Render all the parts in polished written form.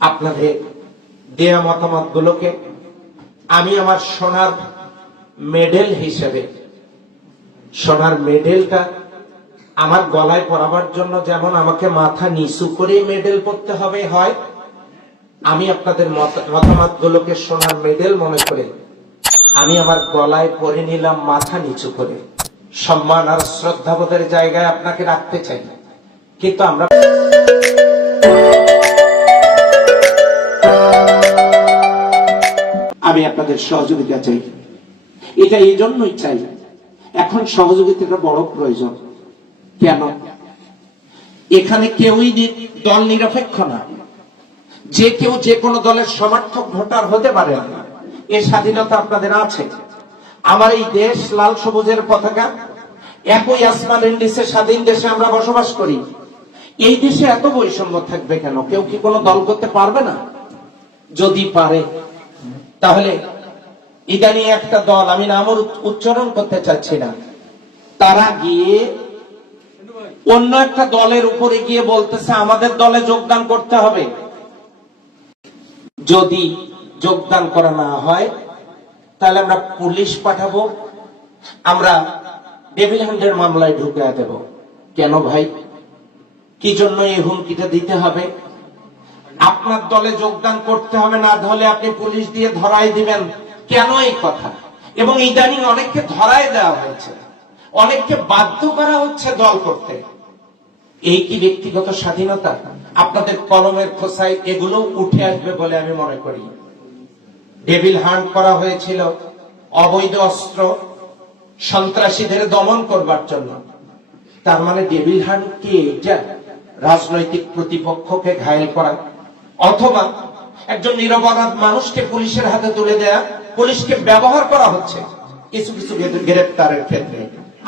আপনাদের দেয়া মতামত গুলোকে আমি আমার সোনার মেডেল হিসেবে, সোনার মেডেলটা আমার গলায় পরাবার জন্য যেমন আমাকে মাথা নিচু করে মেডেল পরতে হবে হয়, আমি আপনাদের মতামত গুলোকে সোনার মেডেল মনে করে আমি আমার গলায় পরে নিলাম মাথা নিচু করে। সম্মান আর শ্রদ্ধাবোধের জায়গায় আপনাকে রাখতে চাই, কিন্তু আমরা আমি আপনাদের সহযোগিতা চাই। এটা এই জন্যই চাই, এখন সহযোগিতাটা বড় প্রয়োজন। কেন? এখানে কেউই দল নিরপেক্ষ না, যে কেউ যে কোনো দলের সমর্থক ভোটার হতে পারে না, এ স্বাধীনতা আপনাদের আছে। আমার এই দেশ লাল সবুজের পতাকা, একই আসমানের নিচে স্বাধীন দেশে আমরা বসবাস করি। এই দেশে এত বৈষম্য থাকবে কেন? কেউ কি কোনো দল করতে পারবে না? যদি পারে তাহলে ইদানি একটা দল, আমি নাম উচ্চারণ করতে চাচ্ছি না, তারা গিয়ে অন্য একটা দলের উপরে গিয়ে বলতেছে আমাদের দলে যোগদান করতে হবে। যদি যোগদান করা না হয় তাহলে আমরা পুলিশ পাঠাবো, আমরা ডেভিল হান্টের মামলায় ঢুকে দেব। কেন ভাই? কি জন্য এই হুমকিটা দিতে হবে? আপনার দলে যোগদান করতে হবে, না হলে আপনি পুলিশ দিয়ে ধরাই দিবেন। কেন এই কথা? এবং ইদানিং অনেককে ধরাই দেওয়া হয়েছে, অনেককে বাধ্য করা হচ্ছে দল করতে। এই কি ব্যক্তিগত স্বাধীনতা? আপনাদের কলমের খোসায় এগুলো উঠে আসবে বলে আমি মনে করি। ডেভিল হান্ট করা হয়েছিল অবৈধ অস্ত্র সন্ত্রাসীদের দমন করবার জন্য। তার মানে ডেভিল হান্ট কি এটা রাজনৈতিক প্রতিপক্ষকে ঘায়েল করা, অথবা একজন নিরপরাধ মানুষকে পুলিশের হাতে তুলে দেয়া, পুলিশকে ব্যবহার করা হচ্ছে কিছু কিছু গ্রেপ্তারের ক্ষেত্রে।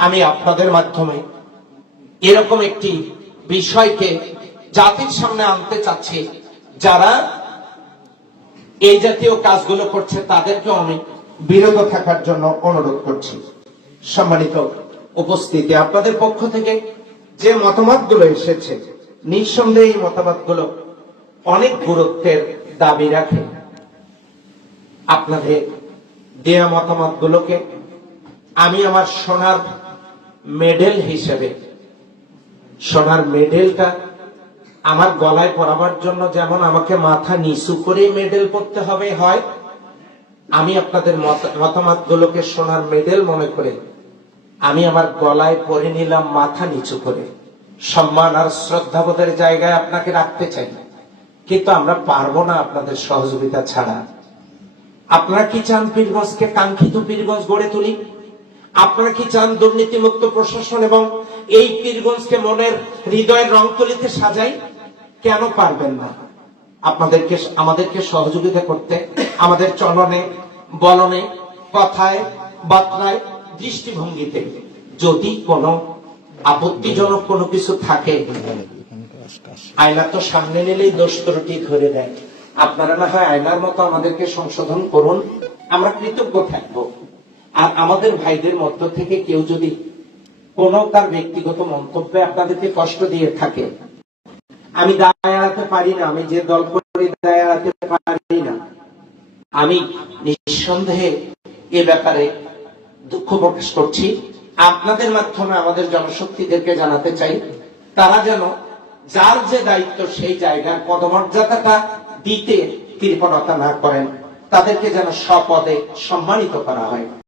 আমি আপনাদের মাধ্যমে এরকম একটি বিষয়কে জাতির সামনে আনতে চাচ্ছি। যারা এই জাতীয় কাজগুলো করছে তাদেরকে আমি বিরত থাকার জন্য অনুরোধ করছি। সম্মানিত উপস্থিতি, আপনাদের পক্ষ থেকে যে মতামতগুলো এসেছে, নিঃসন্দেহে এই মতামতগুলো অনেক গুরুত্বের দাবি রাখে। আপনাদের দেয়া মতামতগুলোকে আমি আমার সোনার মেডেল হিসেবে, সোনার মেডেলটা আমার গলায় পরাবার জন্য যেমন আমাকে মাথা নিচু করে মেডেল পরতে হবে হয়, আমি আপনাদের মতামতগুলোকে সোনার মেডেল মনে করে আমি আমার গলায় পরে নিলাম মাথা নিচু করে। সম্মান আর শ্রদ্ধাবোধের জায়গায় আপনাকে রাখতে চাই, কিন্তু আমরা পারবো না আপনাদের সহযোগিতা ছাড়া। আপনারা কি চান পীরগঞ্জকে কাঙ্ক্ষিত পীরগঞ্জ গড়ে তুলি? আপনারা কি চান দুর্নীতিমুক্ত প্রশাসন এবং এই পীরগঞ্জকে মনের হৃদয়ের রংতুলিতে সাজাই? কেন পারবেন না? আমাদেরকে সহযোগিতা করতে, আমাদের চলনে বলনে কথায় বার্তায় দৃষ্টিভঙ্গিতে যদি কোনো আপত্তিজনক কোনো কিছু থাকে, আয়না তো সামনে নিলেই দোষ ত্রুটি ধরে দেয়। আপনারা না হয় আয়নার মতো আমাদেরকে সংশোধন করুন, আমরা কৃতজ্ঞ থাকবো। আর আমাদের ভাইদের মধ্য থেকে কেউ যদি কোনো তার ব্যক্তিগত মন্তব্যে আপনাদেরকে কষ্ট দিয়ে থাকে, আমি দায় এড়াতে পারি না, আমি যে দল করি দায় এড়াতে পারি না। আমি নিঃসন্দেহে এ ব্যাপারে দুঃখ প্রকাশ করছি। আপনাদের মাধ্যমে আমাদের জনশক্তিদেরকে জানাতে চাই, তারা যেন যার যে দায়িত্ব সেই জায়গার পদমর্যাদাটা দিতে কৃপণতা না করেন, তাদেরকে যেন স্বপদে সম্মানিত করা হয়।